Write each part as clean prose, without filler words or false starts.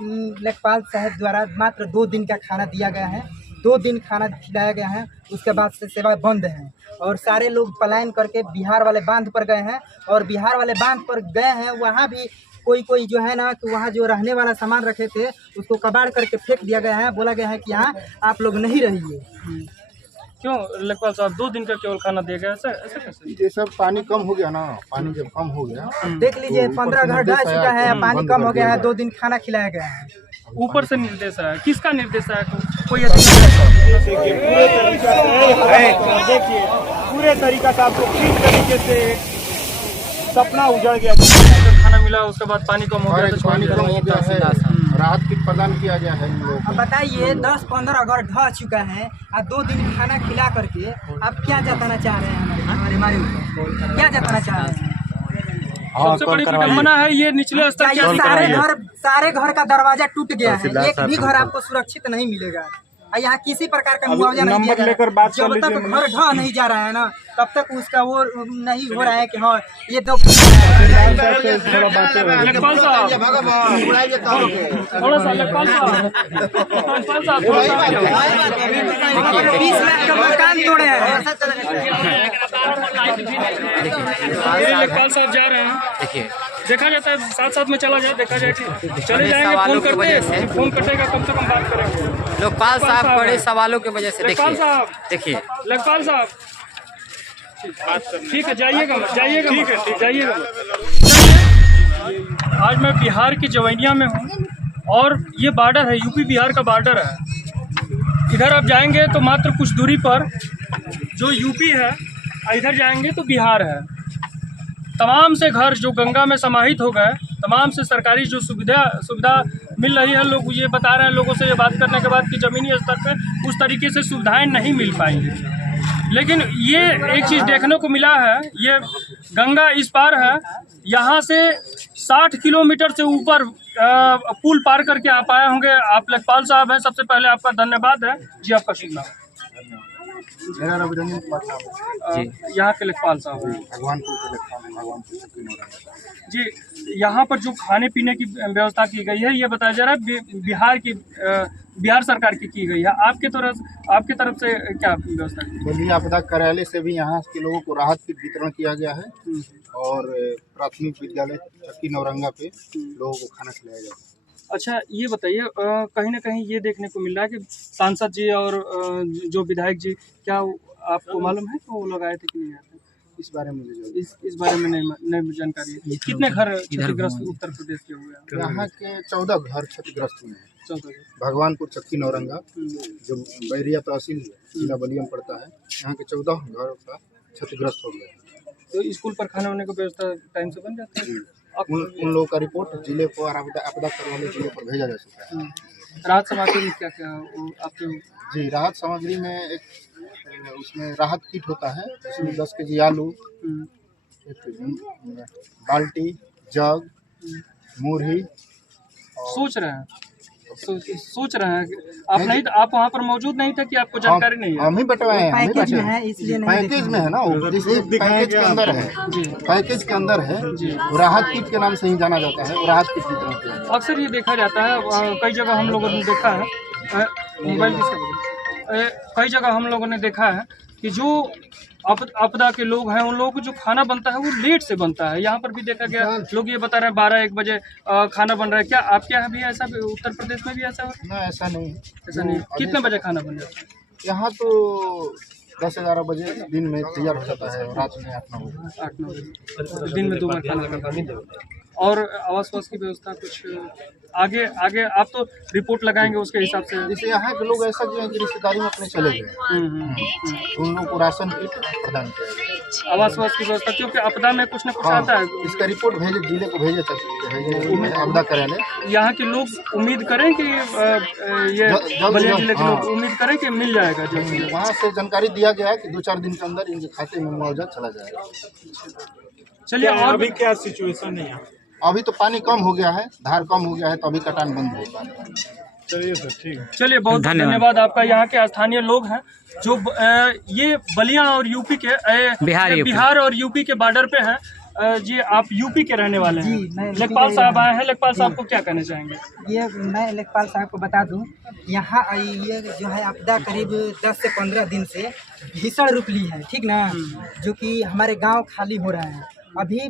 लेखपाल साहब द्वारा मात्र 2 दिन का खाना दिया गया है। 2 दिन खाना खिलाया गया है, उसके बाद से सेवा बंद है और सारे लोग पलायन करके बिहार वाले बांध पर गए हैं। और बिहार वाले बांध पर गए हैं, वहाँ भी कोई जो है ना कि वहाँ जो रहने वाला सामान रखे थे उसको कबाड़ करके फेंक दिया गया है। बोला गया है कि यहाँ आप लोग नहीं रहिए। क्यों लेखपाल साहब 2 दिन का केवल खाना दिया गया? ऐसा कैसे? ये सब पानी कम हो गया ना, पानी जब कम हो गया देख लीजिए 15 घर ढह चुका है, पानी कम हो गया है, 2 दिन खाना खिलाया गया है। ऊपर से निर्देश है, किसका निर्देश है? कोई देखिए पूरे तरीका से आपको ठीक तरीके से सपना उजड़ गया। खाना मिला उसके बाद पानी कम हो गया, पानी कम हो गया है, राहत किट प्रदान किया गया है इन लोगों को। अब बताइए 10-15 घर ढह चुका है और 2 दिन खाना खिला करके आप क्या जताना चाह रहे हैं? हमारे ऊपर क्या जताना चाह रहे हैं? सबसे बड़ी विडंबना है ये निचले स्तर के सारे घर का दरवाजा टूट गया है, एक भी घर आपको सुरक्षित नहीं मिलेगा। यहाँ किसी प्रकार का मुआवजा नहीं दिया जा रहा है। जब तक घर ढह नहीं जा रहा है ना, तब तक उसका वो नहीं हो रहा है कि हाँ ये तो लेखपाल साहब थोड़ा सा 20 लाख का मकान तोड़े हैं। लेखपाल साहब जा रहे हैं, देखिए देखा जाता है साथ साथ में चला जाए, देखा जाए चले जाएंगे, फोन करते हैं, फोन कटेगा कम से कम बात करेंगे। लोकपाल साहब बड़े सवालों की वजह से लेखपाल साहब देखिए लेखपाल साहब ठीक है, जाइएगा जाइएगा। आज मैं बिहार की जवैनिया में हूँ और ये बॉर्डर है, यूपी बिहार का बॉर्डर है। इधर आप जाएंगे तो मात्र कुछ दूरी पर जो यूपी है, इधर जाएंगे तो बिहार है। तमाम से घर जो गंगा में समाहित हो गए, तमाम से सरकारी जो सुविधा मिल रही है, लोग ये बता रहे हैं लोगों से ये बात करने के बाद कि ज़मीनी स्तर पे उस तरीके से सुविधाएं नहीं मिल पाएंगी। लेकिन ये एक चीज़ देखने को मिला है, ये गंगा इस पार है, यहाँ से 60 किलोमीटर से ऊपर पुल पार करके आप आए होंगे। आप लेखपाल साहब हैं, सबसे पहले आपका धन्यवाद है जी। आपका शुभ नाम? मेरा रविरंजन कुमार यहाँ के लेखपाल साहब हैं, भगवानपुर के लेखपाल, भगवानपुर चक्की नौरंगा जी। यहाँ पर जो खाने पीने की व्यवस्था की गई है, ये बताया जा रहा है बिहार सरकार की गई है। आपके तरफ से क्या व्यवस्था है? बलिया आपदा कार्यालय से भी यहाँ के लोगों को राहत किट वितरण किया गया है और प्राथमिक विद्यालय चक्की नौरंगा पे लोगों को खाना खिलाया जाता है। अच्छा ये बताइए, कहीं ना कहीं ये देखने को मिल रहा है कि सांसद जी और जो विधायक जी, क्या आपको मालूम है कि वो लोग आए थे कि नहीं आए थे? इस बारे में इस बारे में नहीं जानकारी है। कितने घर क्षतिग्रस्त उत्तर प्रदेश के हुए हैं? यहाँ के 14 घर क्षतिग्रस्त हुए हैं। 14। भगवानपुर चक्की नौरंगा जो बैरिया तहसील जिला बलिया में पड़ता है, यहाँ के 14 घर का क्षतिग्रस्त हो गया। तो स्कूल पर खाने वाने की व्यवस्था टाइम से बन जाती है? उन लोगों का रिपोर्ट जिले पर आपदा करवाने जिले पर भेजा जा चुका है। राहत सामग्री में क्या आपके? जी, राहत सामग्री में एक उसमें राहत किट होता है, जिसमें 10 केजी आलू, बाल्टी, जग, मुरही। सोच रहे हैं आप नहीं, आप वहाँ पर मौजूद नहीं थे कि आपको जानकारी नहीं है? हम ही बटवाए हैं, पैकेज में है, इसलिए पैकेज में है ना, पैकेज के अंदर है, पैकेज के अंदर है, राहत किट के नाम से ही जाना जाता है। राहत किट वितरण किया जाता है। अक्सर ये देखा जाता है, कई जगह हम लोगों ने देखा है, कई जगह हम लोगों ने देखा है कि जो आपदा के लोग हैं, उन लोगों को जो खाना बनता है वो लेट से बनता है। यहाँ पर भी देखा गया, लोग ये बता रहे हैं 12-1 बजे खाना बन रहा है। क्या आपके यहाँ भी ऐसा, उत्तर प्रदेश में भी ऐसा हो? ना, ऐसा नहीं। कितने बजे खाना बन जाता है? यहाँ तो 10-11 बजे दिन में तैयार हो जाता है, रात में 8-9 बजे। दिन में 2 बार खाना बनता है। और आवास की व्यवस्था कुछ आगे आप तो रिपोर्ट लगाएंगे उसके हिसाब से? जैसे यहाँ के लोग ऐसा किए हैं कि रिश्तेदारी में अपने चले गए, उन लोगों को राशन किट प्रदान किया। आवास की व्यवस्था, क्योंकि आपदा में कुछ न कुछ आता है। इसका रिपोर्ट भेजे जिले को, भेजे आपदा कार्यालय। यहाँ के लोग उम्मीद करें कि ये बलिया जिले के लोग उम्मीद करें कि मिल जाएगा जल्दी। वहाँ से जानकारी दिया गया है कि 2-4 दिन के अंदर इनके खाते में मुआवजा चला जाएगा। चलिए, और अभी क्या सिचुएशन है यहाँ? अभी तो पानी कम हो गया है, धार कम हो गया है, तो अभी कटान बंद होगा। चलिए सर, ठीक है। चलिए, बहुत धन्यवाद आपका। यहाँ के स्थानीय लोग हैं जो ये बलिया और यूपी के बिहार और यूपी के बॉर्डर पे हैं। जी आप यूपी के रहने वाले हैं। जी, मैं लेखपाल साहब आए हैं। लेखपाल साहब को क्या कहना चाहेंगे? ये मैं लेखपाल साहब को बता दूं, यहाँ ये जो है आपदा करीब 10 से 15 दिन से भीषण रूप ली है, ठीक ना, जो कि हमारे गांव खाली हो रहा है। अभी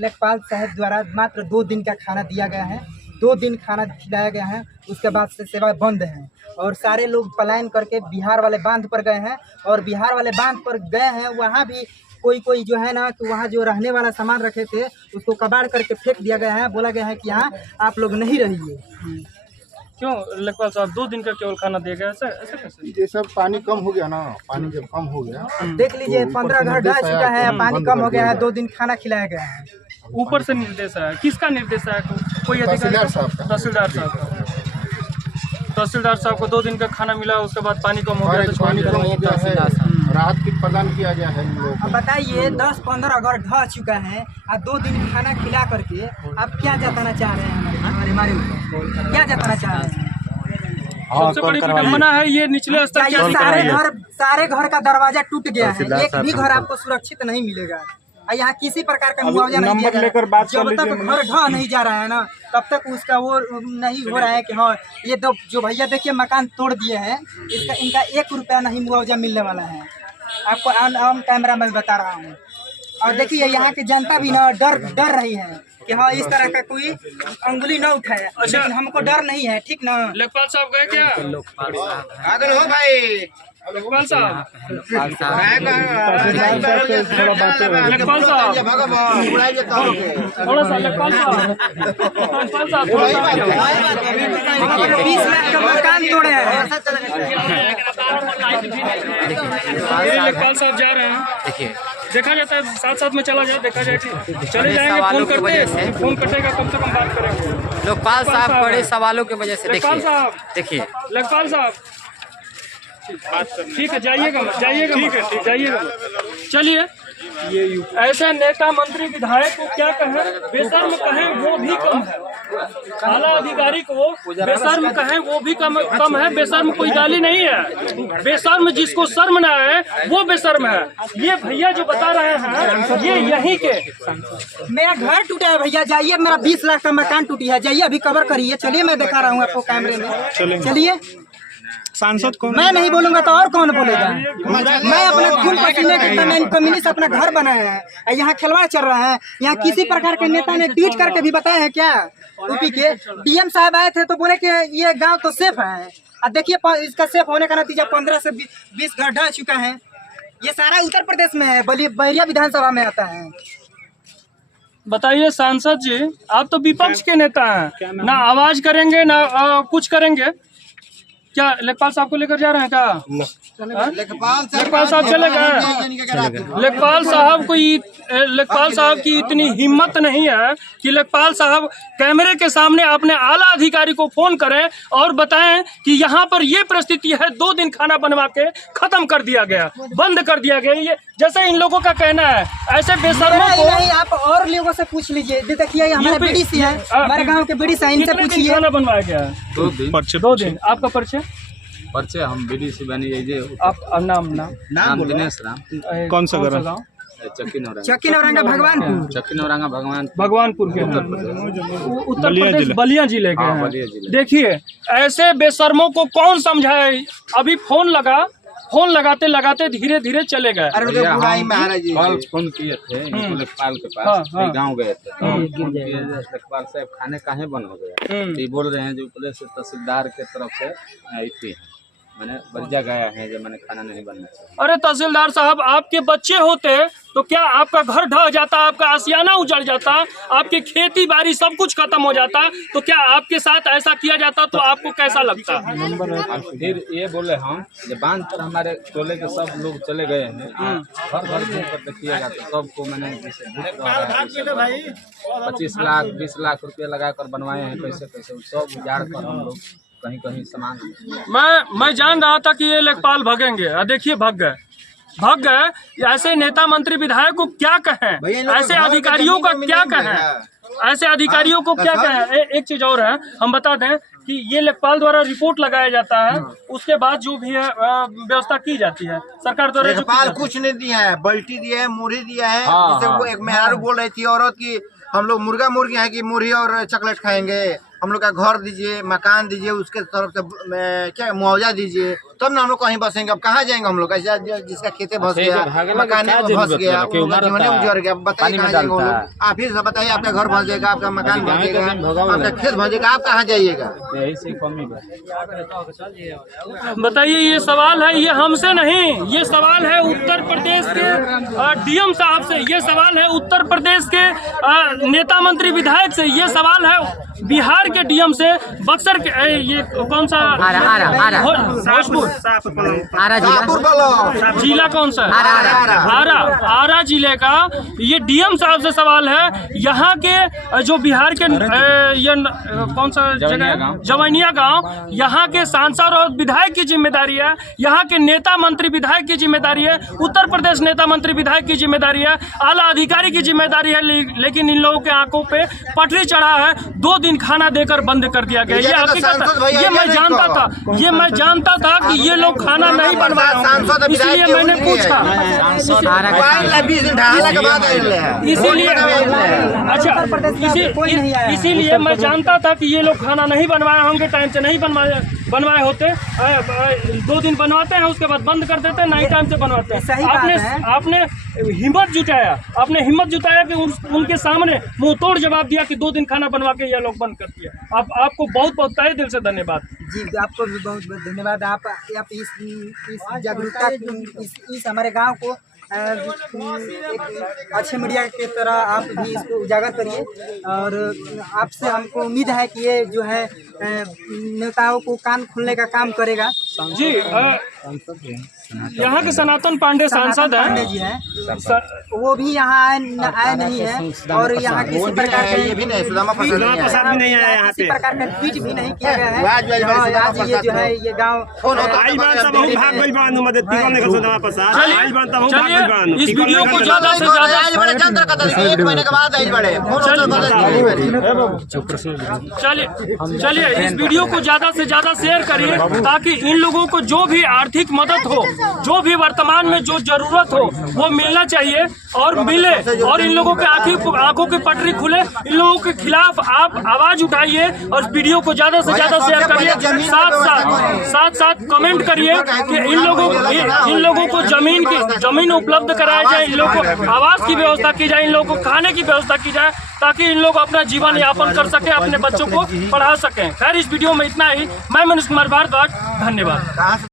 लेखपाल साहब द्वारा मात्र 2 दिन का खाना दिया गया है, 2 दिन खाना खिलाया गया है, उसके बाद से सेवा बंद है और सारे लोग पलायन करके बिहार वाले बांध पर गए हैं और बिहार वाले बांध पर गए हैं। वहाँ भी कोई जो है ना कि वहाँ जो रहने वाला सामान रखे थे उसको कबाड़ करके फेंक दिया गया है। बोला गया है कि यहाँ आप लोग नहीं रहिए। क्यों लेखपाल साहब 2 दिन का केवल खाना दिया गया? ऐसा कैसे? ये सब पानी कम हो गया ना, पानी जब कम हो गया देख लीजिए 15 घर ढह चुका है, पानी कम हो गया है, 2 दिन खाना खिलाया गया है। ऊपर से निर्देश है, किसका निर्देश है? कोई अधिकारी? तहसीलदार साहब का। तहसीलदार साहब का। तहसीलदार साहब को 2 दिन का खाना मिला, उसके बाद पानी कम हो गया तो पानी कम हो गया है, राहत किट प्रदान किया गया है इन लोगों को। अब बताइए 10-15 घर ढह चुका है और 2 दिन खाना खिला करके आप क्या जताना चाह रहे हैं? हमारे ऊपर क्या जताना चाह रहे हैं? सबसे बड़ी विडम्बना है ये निचले स्तर के ये अधिकारी। सारे घर का दरवाजा टूट गया है, एक भी घर आपको सुरक्षित नहीं मिलेगा। यहाँ किसी प्रकार का मुआवजा नहीं दिया लेकर जाएगा। बात जब तक घर ढह नहीं जा रहा है ना तब तक उसका वो नहीं हो रहा है कि हाँ ये तो जो भैया देखिए मकान तोड़ दिए हैं, इनका 1 रुपया नहीं मुआवजा मिलने वाला है। आपको ऑन कैमरा में बता रहा हूँ। और देखिए यहाँ की जनता भी ना डर रही है कि हाँ इस तरह का कोई अंगुली न उठाए। अच्छा, लेकिन हमको डर नहीं है, ठीक ना। लेखपाल साहब गए क्या? आगे हो भाई। लेखपाल साहब, लेखपाल साहब थोड़ा सा लेखपाल साहब, थोड़ा सा 20 लाख का मकान तोड़े हैं। ये लेखपाल साहब जा रहे हैं। देखिए देखा जाता है साथ साथ में चला जाए, देखा जाए चले जाएंगे, फोन करते हैं, फोन कटेगा कम से कम बात करेंगे। लोकपाल साहब बड़े सवालों की वजह से लेखपाल साहब, देखिए लेखपाल साहब ठीक है, जाइएगा जाइएगा। चलिए, ऐसे नेता मंत्री विधायक को क्या कहें, बेशर्म कहें वो भी कम है। आला अधिकारी को बेशर्म कहें वो भी कम है। बेशर्म कोई गाली नहीं है, बेशर्म जिसको शर्म ना है वो बेशर्म है। ये भैया जो बता रहे हैं ये यहीं के। मेरा घर टूटा है भैया, जाइए, मेरा 20 लाख का मकान टूटी है, जाइए अभी कवर करिए। चलिए मैं दिखा रहा हूँ आपको कैमरे में, चलिए। सांसद कौन? मैं नहीं बोलूंगा तो और कौन बोलेगा? मैं अपना खून पसीने के कम्युनिस्ट अपना घर बनाया है, यहाँ खिलवाड़ चल रहा है। यहाँ किसी प्रकार के नेता ने ट्वीट करके भी बताया है क्या? यूपी के डीएम साहब आए थे तो बोले कि ये गांव तो सेफ है। अब देखिए इसका सेफ होने का नतीजा 15 से 20 घर ढह चुका है। ये सारा उत्तर प्रदेश में है, बलिया विधानसभा में आता है। बताइए सांसद जी, आप तो विपक्ष के नेता हैं, ना आवाज करेंगे ना कुछ करेंगे। क्या लेखपाल साहब को लेकर जा रहे हैं क्या? लेखपाल साहब चले गए। लेखपाल साहब की इतनी हिम्मत नहीं है कि लेखपाल साहब कैमरे के सामने अपने आला अधिकारी को फोन करें और बताएं कि यहाँ पर ये परिस्थिति है, 2 दिन खाना बनवा के खत्म कर दिया गया, बंद कर दिया गया। ये जैसे इन लोगों का कहना है, ऐसे बेशर्मों को नहीं, आप और लोगों से पूछ लीजिए। देखिए हमारे बीडीसी है, हमारे गांव के बीडीसी है, इनसे पूछिए। खाना बनवाया गया है 2 दिन। आपका परिचय? पर्चे हम बीडीसी बनी आप नाम दिनेश राम। कौन सा गाँव? चक्की नौरंगा भगवानपुर के उत्तर प्रदेश बलिया जिले के हैं। बलिया जिले। देखिए ऐसे बेशर्मों को कौन समझाए। अभी फोन लगाते लगाते धीरे धीरे चले गए। कल फोन किए थे लेखपाल के पास, गांव गए थे। लेखपाल साहब खाने काहे बंद हो गया, ये बोल रहे हैं जो ऊपर से तहसीलदार के तरफ से आई थी, मैंने बज्जा गया है जो मैंने खाना नहीं बनना चाहिए। अरे तहसीलदार साहब, आपके बच्चे होते तो क्या आपका घर ढह जाता, आपका आशियाना उजड़ जाता, आपकी खेती बाड़ी सब कुछ खत्म हो जाता, तो क्या आपके साथ ऐसा किया जाता तो आपको कैसा लगता? फिर ये बोले हम जब बांध पर हमारे टोले के सब लोग चले गए हैं, घर घर घूम कर देखिएगा तो सबको मैंने जैसे 25 लाख 20 लाख रुपया लगा कर बनवाए हैं, कैसे कैसे सब उजाड़ कर हम लोग कहीं सामान। मैं जान रहा था कि ये लेखपाल भगेंगे, देखिए भग गए। ऐसे नेता मंत्री विधायक को क्या कहें, ऐसे अधिकारियों का क्या कहें? ऐसे अधिकारियों को क्या कहें। एक चीज और है, हम बता दें कि ये लेखपाल द्वारा रिपोर्ट लगाया जाता है, उसके बाद जो भी है व्यवस्था की जाती है सरकार द्वारा। लेखपाल कुछ नहीं दिया है, बल्टी दिया है, मुरही दिया है। जैसे वो एक मेहरारू बोल रही थी औरत की हम लोग मुर्गा मुर्गी है कि मुरही और चॉकलेट खाएंगे, हम लोग का घर दीजिए, मकान दीजिए, उसके तरफ से क्या मुआवजा दीजिए, तब ना हम लोग कहीं बसेंगे। अब कहाँ जाएंगे हम लोग? ऐसा जिसका खेते फंस गया, मकान फंस गया, जीवने उजड़ गया, बताइए कहाँ जाएंगे हम लोग? आप ही बताइए, आपका घर फंस जाएगा, आपका मकान फंस जाएगा, आपका खेत फंस जाएगा, आप कहाँ जाइएगा? बताइए, ये सवाल है, ये हमसे नहीं, ये सवाल है उत्तर प्रदेश के डीएम साहब से, ये सवाल है उत्तर प्रदेश के नेता मंत्री विधायक से, ये सवाल है बिहार के डीएम से, बक्सर के ये कौन सा भोजपुर जिला कौन सा आरा जिले का ये डीएम साहब से सवाल है। यहाँ के जो बिहार के ये कौन सा जगह जवैनिया गांव, यहाँ के सांसद और विधायक की जिम्मेदारी है, यहाँ के नेता मंत्री विधायक की जिम्मेदारी है, उत्तर प्रदेश नेता मंत्री विधायक की जिम्मेदारी है, आला अधिकारी की जिम्मेदारी है, लेकिन इन लोगों के आंखों पे पटरी चढ़ा है। 2 दिन खाना देकर बंद कर दिया गया। ये हकीकत है, ये मैं जानता था कि ये लोग खाना नहीं बनवाए होंगे, इसलिए मैंने पूछा। इसीलिए मैं जानता था कि ये लोग खाना नहीं बनवाए होंगे, टाइम से नहीं बनवाए होते। 2 दिन बनवाते हैं, उसके बाद बंद कर देते हैं, नहीं टाइम से बनवाते हैं। आपने हिम्मत जुटाया कि उनके सामने मुंह तोड़ जवाब दिया कि 2 दिन खाना बनवा के ये लोग बंद कर दिया। आपको बहुत बहुत तहे दिल से धन्यवाद। जी, आपको भी बहुत बहुत धन्यवाद। आप इस जागरूकता, इस हमारे गांव को एक अच्छे मीडिया की तरह आप भी इसको उजागर करिए, और आपसे हमको उम्मीद है कि ये जो है नेताओं को कान खोलने का काम करेगा। जी, यहाँ के सनातन पांडे सांसद हैं जी हैं, वो भी यहाँ आए नहीं है, और यहाँ किसी प्रकार का ये भी नहीं, सुदामा प्रसाद भी नहीं आया यहाँ पे, किसी प्रकार का ट्वीट भी नहीं किया गया है। आज ये जो है ये गाँव इस वीडियो को ज्यादा से ज्यादा चलिए इस वीडियो को ज्यादा से ज्यादा शेयर करिए, ताकि इन लोगों को जो भी आर्थिक मदद हो, जो भी वर्तमान में जो जरूरत हो वो मिलना चाहिए और मिले, और इन लोगों के आंखों की पटरी खुले। इन लोगों के खिलाफ आप आवाज उठाइए और वीडियो को ज्यादा से ज्यादा शेयर करिए, साथ कमेंट करिए कि इन लोगों को जमीन उपलब्ध कराया जाए, इन लोगों को आवास की व्यवस्था की जाए, इन लोगों को खाने की व्यवस्था की जाए, ताकि इन लोग अपना जीवन यापन कर सके, अपने बच्चों को पढ़ा सकें। खैर, इस वीडियो में इतना ही। मैं मनीष कुमार भारद्वाज, धन्यवाद।